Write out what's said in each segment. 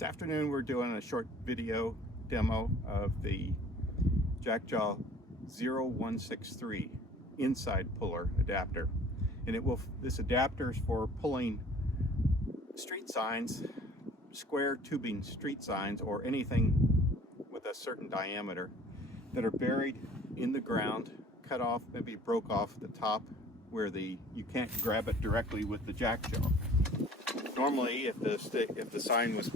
This afternoon we're doing a short video demo of the JackJaw 0163 Inside Puller adapter, and this adapter is for pulling street signs, square tubing street signs, or anything with a certain diameter that are buried in the ground, cut off, maybe broke off the top where you can't grab it directly with the JackJaw. Normally, if the sign was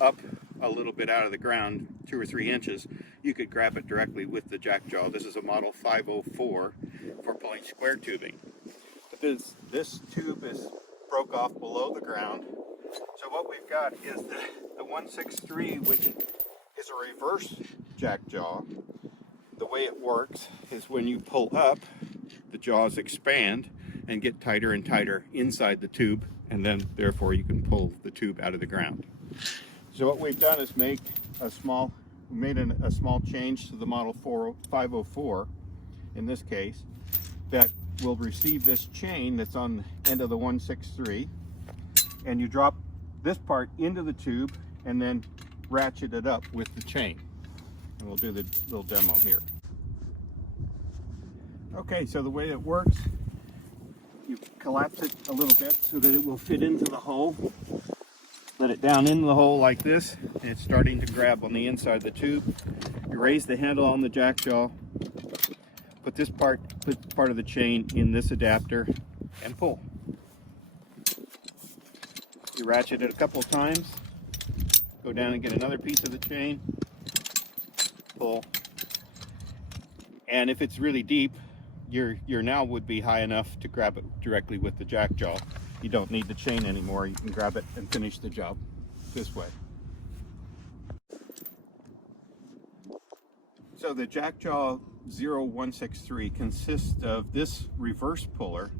up a little bit out of the ground, 2 or 3 inches, you could grab it directly with the JackJaw. This is a model 504 for pulling square tubing. But this tube is broke off below the ground. So what we've got is the 163, which is a reverse JackJaw. The way it works is when you pull up, the jaws expand and get tighter and tighter inside the tube, and then therefore you can pull the tube out of the ground. So what we've done is made a small change to the model 504 in this case that will receive this chain that's on the end of the 163, and you drop this part into the tube and then ratchet it up with the chain. And we'll do the little demo here. Okay, so the way it works, you collapse it a little bit so that it will fit into the hole. Let it down into the hole like this, and it's starting to grab on the inside of the tube. You raise the handle on the JackJaw, put part of the chain in this adapter, and pull. You ratchet it a couple of times, go down and get another piece of the chain, pull, and if it's really deep, your now would be high enough to grab it directly with the JackJaw. You don't need the chain anymore. You can grab it and finish the job this way. So the JackJaw 0163 consists of this reverse puller,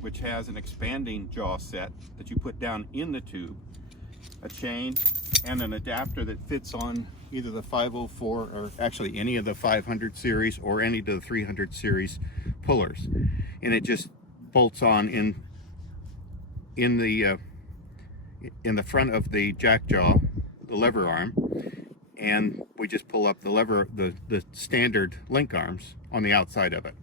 which has an expanding jaw set that you put down in the tube, a chain, and an adapter that fits on either the 504 or actually any of the 500 series or any of the 300 series pullers, and it just bolts on in the front of the JackJaw, the lever arm, and we just pull up the lever, the standard link arms on the outside of it.